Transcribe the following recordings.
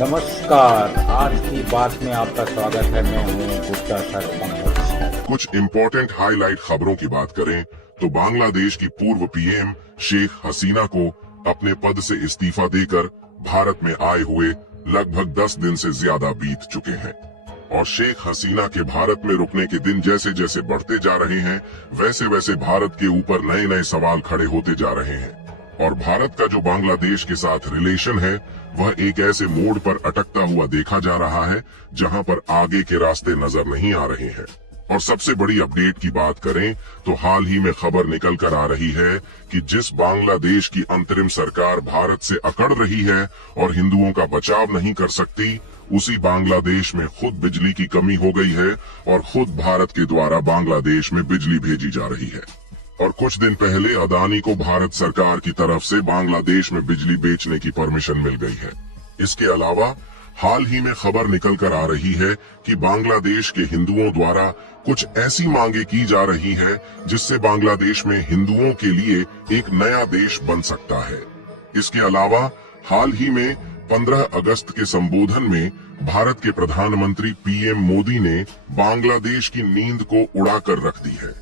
नमस्कार, आज की बात में आपका स्वागत है। मैं हूँ गुप्ता सर पंकज। कुछ इम्पोर्टेंट हाईलाइट खबरों की बात करें तो बांग्लादेश की पूर्व पीएम शेख हसीना को अपने पद से इस्तीफा देकर भारत में आए हुए लगभग 10 दिन से ज्यादा बीत चुके हैं और शेख हसीना के भारत में रुकने के दिन जैसे जैसे बढ़ते जा रहे हैं वैसे वैसे भारत के ऊपर नए नए सवाल खड़े होते जा रहे हैं और भारत का जो बांग्लादेश के साथ रिलेशन है वह एक ऐसे मोड़ पर अटकता हुआ देखा जा रहा है जहां पर आगे के रास्ते नजर नहीं आ रहे हैं। और सबसे बड़ी अपडेट की बात करें तो हाल ही में खबर निकल कर आ रही है कि जिस बांग्लादेश की अंतरिम सरकार भारत से अकड़ रही है और हिंदुओं का बचाव नहीं कर सकती, उसी बांग्लादेश में खुद बिजली की कमी हो गई है और खुद भारत के द्वारा बांग्लादेश में बिजली भेजी जा रही है। और कुछ दिन पहले अदानी को भारत सरकार की तरफ से बांग्लादेश में बिजली बेचने की परमिशन मिल गई है। इसके अलावा हाल ही में खबर निकल कर आ रही है कि बांग्लादेश के हिंदुओं द्वारा कुछ ऐसी मांगे की जा रही है जिससे बांग्लादेश में हिंदुओं के लिए एक नया देश बन सकता है। इसके अलावा हाल ही में 15 अगस्त के संबोधन में भारत के प्रधानमंत्री पीएम मोदी ने बांग्लादेश की नींद को उड़ा कर रख दी है।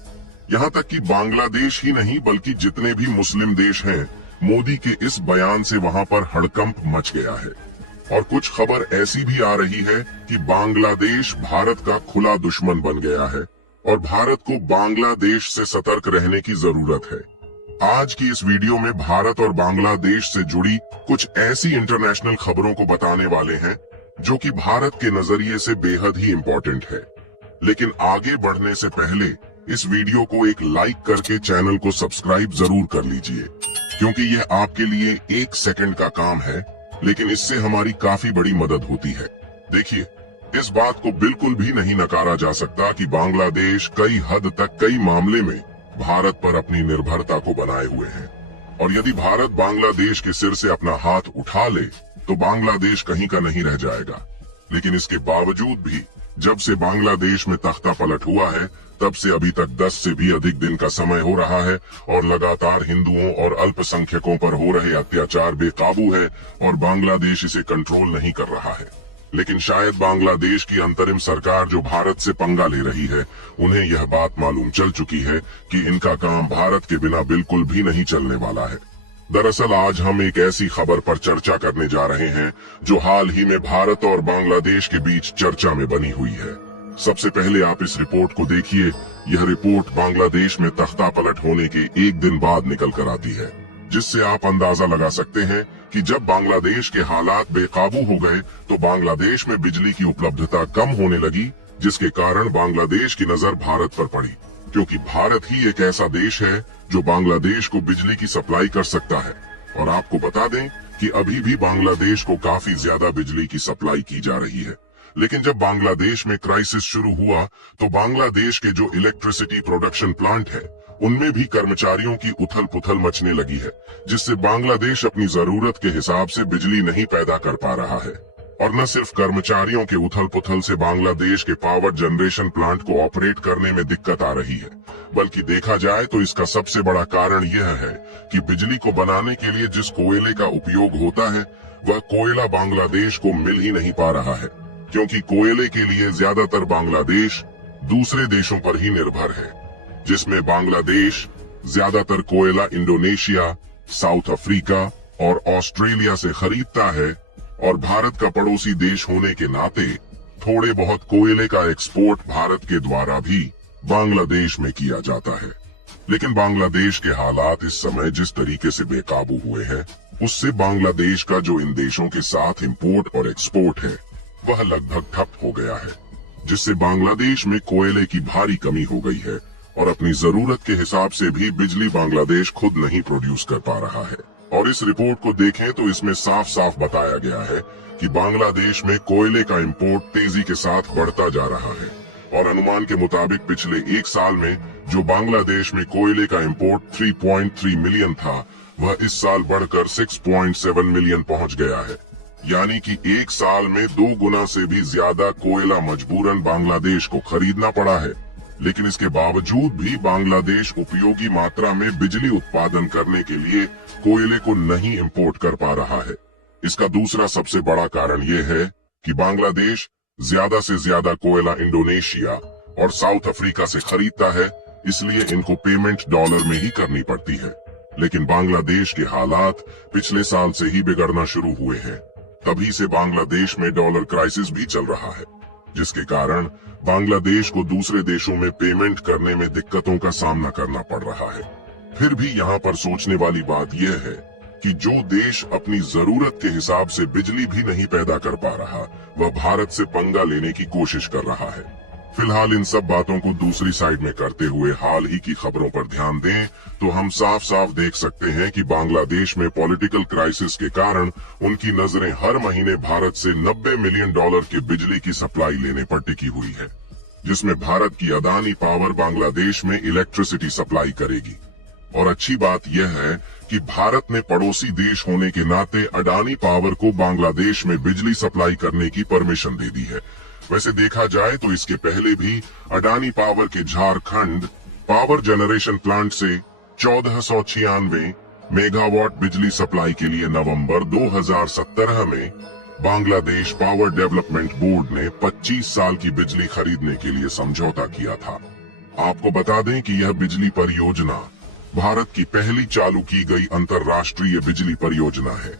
यहाँ तक कि बांग्लादेश ही नहीं बल्कि जितने भी मुस्लिम देश हैं, मोदी के इस बयान से वहाँ पर हड़कंप मच गया है। और कुछ खबर ऐसी भी आ रही है कि बांग्लादेश भारत का खुला दुश्मन बन गया है और भारत को बांग्लादेश से सतर्क रहने की जरूरत है। आज की इस वीडियो में भारत और बांग्लादेश से जुड़ी कुछ ऐसी इंटरनेशनल खबरों को बताने वाले हैं जो कि भारत के नजरिए से बेहद ही इम्पोर्टेंट है। लेकिन आगे बढ़ने से पहले इस वीडियो को एक लाइक करके चैनल को सब्सक्राइब जरूर कर लीजिए, क्योंकि यह आपके लिए 1 सेकंड का काम है, लेकिन इससे हमारी काफी बड़ी मदद होती है। देखिए, इस बात को बिल्कुल भी नहीं नकारा जा सकता कि बांग्लादेश कई हद तक कई मामले में भारत पर अपनी निर्भरता को बनाए हुए है और यदि भारत बांग्लादेश के सिर से अपना हाथ उठा ले तो बांग्लादेश कहीं का नहीं रह जाएगा। लेकिन इसके बावजूद भी जब से बांग्लादेश में तख्ता पलट हुआ है तब से अभी तक 10 से भी अधिक दिन का समय हो रहा है और लगातार हिंदुओं और अल्पसंख्यकों पर हो रहे अत्याचार बेकाबू है और बांग्लादेश इसे कंट्रोल नहीं कर रहा है। लेकिन शायद बांग्लादेश की अंतरिम सरकार जो भारत से पंगा ले रही है, उन्हें यह बात मालूम चल चुकी है कि इनका काम भारत के बिना बिल्कुल भी नहीं चलने वाला है। दरअसल आज हम एक ऐसी खबर पर चर्चा करने जा रहे हैं जो हाल ही में भारत और बांग्लादेश के बीच चर्चा में बनी हुई है। सबसे पहले आप इस रिपोर्ट को देखिए। यह रिपोर्ट बांग्लादेश में तख्ता पलट होने के 1 दिन बाद निकल कर आती है, जिससे आप अंदाजा लगा सकते हैं कि जब बांग्लादेश के हालात बेकाबू हो गए तो बांग्लादेश में बिजली की उपलब्धता कम होने लगी, जिसके कारण बांग्लादेश की नजर भारत पर पड़ी, क्योंकि भारत ही एक ऐसा देश है जो बांग्लादेश को बिजली की सप्लाई कर सकता है। और आपको बता दें कि अभी भी बांग्लादेश को काफी ज्यादा बिजली की सप्लाई की जा रही है। लेकिन जब बांग्लादेश में क्राइसिस शुरू हुआ तो बांग्लादेश के जो इलेक्ट्रिसिटी प्रोडक्शन प्लांट है उनमें भी कर्मचारियों की उथल पुथल मचने लगी है, जिससे बांग्लादेश अपनी जरूरत के हिसाब से बिजली नहीं पैदा कर पा रहा है। और न सिर्फ कर्मचारियों के उथल पुथल से बांग्लादेश के पावर जनरेशन प्लांट को ऑपरेट करने में दिक्कत आ रही है, बल्कि देखा जाए तो इसका सबसे बड़ा कारण यह है कि बिजली को बनाने के लिए जिस कोयले का उपयोग होता है वह कोयला बांग्लादेश को मिल ही नहीं पा रहा है, क्योंकि कोयले के लिए ज्यादातर बांग्लादेश दूसरे देशों पर ही निर्भर है, जिसमें बांग्लादेश ज्यादातर कोयला इंडोनेशिया, साउथ अफ्रीका और ऑस्ट्रेलिया से खरीदता है और भारत का पड़ोसी देश होने के नाते थोड़े बहुत कोयले का एक्सपोर्ट भारत के द्वारा भी बांग्लादेश में किया जाता है। लेकिन बांग्लादेश के हालात इस समय जिस तरीके से बेकाबू हुए हैं, उससे बांग्लादेश का जो इन देशों के साथ इंपोर्ट और एक्सपोर्ट है वह लगभग ठप हो गया है, जिससे बांग्लादेश में कोयले की भारी कमी हो गई है और अपनी जरूरत के हिसाब से भी बिजली बांग्लादेश खुद नहीं प्रोड्यूस कर पा रहा है। और इस रिपोर्ट को देखें तो इसमें साफ साफ बताया गया है कि बांग्लादेश में कोयले का इंपोर्ट तेजी के साथ बढ़ता जा रहा है और अनुमान के मुताबिक पिछले 1 साल में जो बांग्लादेश में कोयले का इंपोर्ट 3.3 मिलियन था वह इस साल बढ़कर 6.7 मिलियन पहुंच गया है। यानी कि 1 साल में 2 गुना से भी ज्यादा कोयला मजबूरन बांग्लादेश को खरीदना पड़ा है। लेकिन इसके बावजूद भी बांग्लादेश उपयोगी मात्रा में बिजली उत्पादन करने के लिए कोयले को नहीं इंपोर्ट कर पा रहा है। इसका दूसरा सबसे बड़ा कारण यह है कि बांग्लादेश ज्यादा से ज्यादा कोयला इंडोनेशिया और साउथ अफ्रीका से खरीदता है, इसलिए इनको पेमेंट डॉलर में ही करनी पड़ती है। लेकिन बांग्लादेश के हालात पिछले साल से ही बिगड़ना शुरू हुए हैं। तभी से बांग्लादेश में डॉलर क्राइसिस भी चल रहा है, जिसके कारण बांग्लादेश को दूसरे देशों में पेमेंट करने में दिक्कतों का सामना करना पड़ रहा है। फिर भी यहाँ पर सोचने वाली बात यह है कि जो देश अपनी जरूरत के हिसाब से बिजली भी नहीं पैदा कर पा रहा, वह भारत से पंगा लेने की कोशिश कर रहा है। फिलहाल इन सब बातों को दूसरी साइड में करते हुए हाल ही की खबरों पर ध्यान दें तो हम साफ साफ देख सकते हैं कि बांग्लादेश में पॉलिटिकल क्राइसिस के कारण उनकी नजरें हर महीने भारत से $90 मिलियन की बिजली की सप्लाई लेने पर टिकी हुई है, जिसमें भारत की अदानी पावर बांग्लादेश में इलेक्ट्रिसिटी सप्लाई करेगी। और अच्छी बात यह है कि भारत ने पड़ोसी देश होने के नाते अडानी पावर को बांग्लादेश में बिजली सप्लाई करने की परमिशन दे दी है। वैसे देखा जाए तो इसके पहले भी अडानी पावर के झारखंड पावर जनरेशन प्लांट से 1496 मेगावाट बिजली सप्लाई के लिए नवंबर 2017 में बांग्लादेश पावर डेवलपमेंट बोर्ड ने 25 साल की बिजली खरीदने के लिए समझौता किया था। आपको बता दें कि यह बिजली परियोजना भारत की पहली चालू की गई अंतर्राष्ट्रीय बिजली परियोजना है,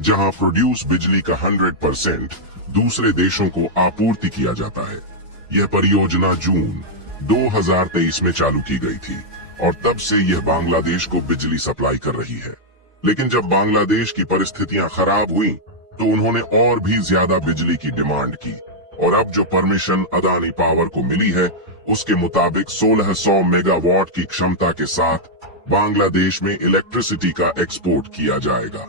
जहां प्रोड्यूस बिजली का 100% दूसरे देशों को आपूर्ति किया जाता है। यह परियोजना जून 2023 में चालू की गई थी और तब से यह बांग्लादेश को बिजली सप्लाई कर रही है। लेकिन जब बांग्लादेश की परिस्थितियां खराब हुई तो उन्होंने और भी ज्यादा बिजली की डिमांड की और अब जो परमिशन अदानी पावर को मिली है उसके मुताबिक 1600 मेगावाट की क्षमता के साथ बांग्लादेश में इलेक्ट्रिसिटी का एक्सपोर्ट किया जाएगा।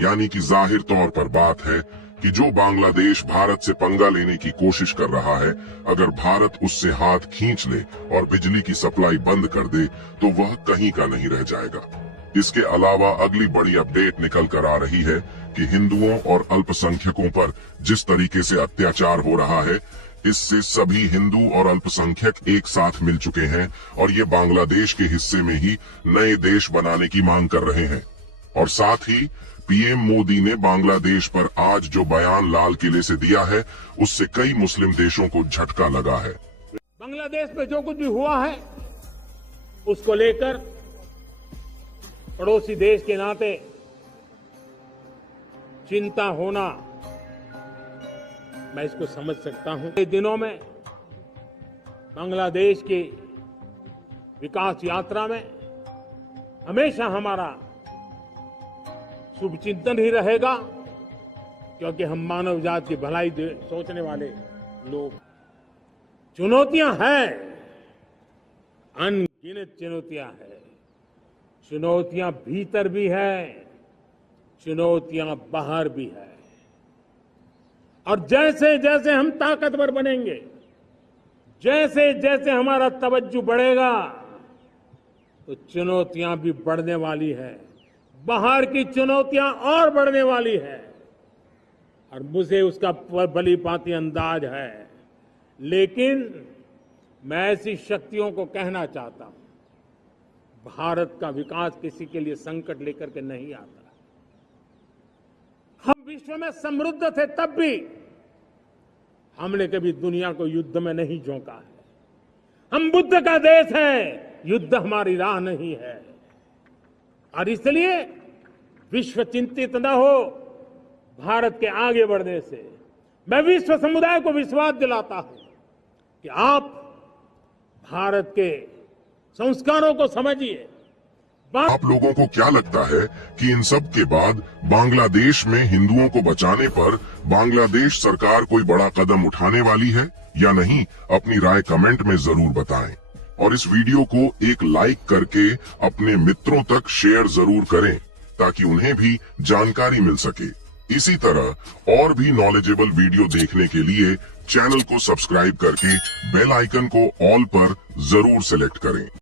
यानी कि जाहिर तौर पर बात है कि जो बांग्लादेश भारत से पंगा लेने की कोशिश कर रहा है, अगर भारत उससे हाथ खींच ले और बिजली की सप्लाई बंद कर दे तो वह कहीं का नहीं रह जाएगा। इसके अलावा अगली बड़ी अपडेट निकल कर आ रही है कि हिंदुओं और अल्पसंख्यकों पर जिस तरीके से अत्याचार हो रहा है, इससे सभी हिंदू और अल्पसंख्यक एक साथ मिल चुके हैं और ये बांग्लादेश के हिस्से में ही नए देश बनाने की मांग कर रहे हैं। और साथ ही पीएम मोदी ने बांग्लादेश पर आज जो बयान लाल किले से दिया है, उससे कई मुस्लिम देशों को झटका लगा है। बांग्लादेश में जो कुछ भी हुआ है उसको लेकर पड़ोसी देश के नाते चिंता होना, मैं इसको समझ सकता हूं। इन दिनों में बांग्लादेश की विकास यात्रा में हमेशा हमारा शुभचिंतन ही रहेगा, क्योंकि हम मानव जाति की भलाई सोचने वाले लोग। चुनौतियां हैं, अनगिनत चुनौतियां हैं। चुनौतियां भीतर भी है, चुनौतियां बाहर भी है। और जैसे जैसे हम ताकतवर बनेंगे, जैसे जैसे हमारा तवज्जो बढ़ेगा, तो चुनौतियां भी बढ़ने वाली है। बाहर की चुनौतियां और बढ़ने वाली है और मुझे उसका भली भांति अंदाज है। लेकिन मैं ऐसी शक्तियों को कहना चाहता हूं, भारत का विकास किसी के लिए संकट लेकर के नहीं आता। हम विश्व में समृद्ध थे तब भी हमने कभी दुनिया को युद्ध में नहीं झोंका है। हम बुद्ध का देश है, युद्ध हमारी राह नहीं है। और इसलिए विश्व चिंतित न हो भारत के आगे बढ़ने से। मैं विश्व समुदाय को विश्वास दिलाता हूं कि आप भारत के संस्कारों को समझिए। आप लोगों को क्या लगता है कि इन सब के बाद बांग्लादेश में हिंदुओं को बचाने पर बांग्लादेश सरकार कोई बड़ा कदम उठाने वाली है या नहीं? अपनी राय कमेंट में जरूर बताएं और इस वीडियो को एक लाइक करके अपने मित्रों तक शेयर जरूर करें ताकि उन्हें भी जानकारी मिल सके। इसी तरह और भी नॉलेजेबल वीडियो देखने के लिए चैनल को सब्सक्राइब करके बेल आइकन को ऑल पर जरूर सेलेक्ट करें।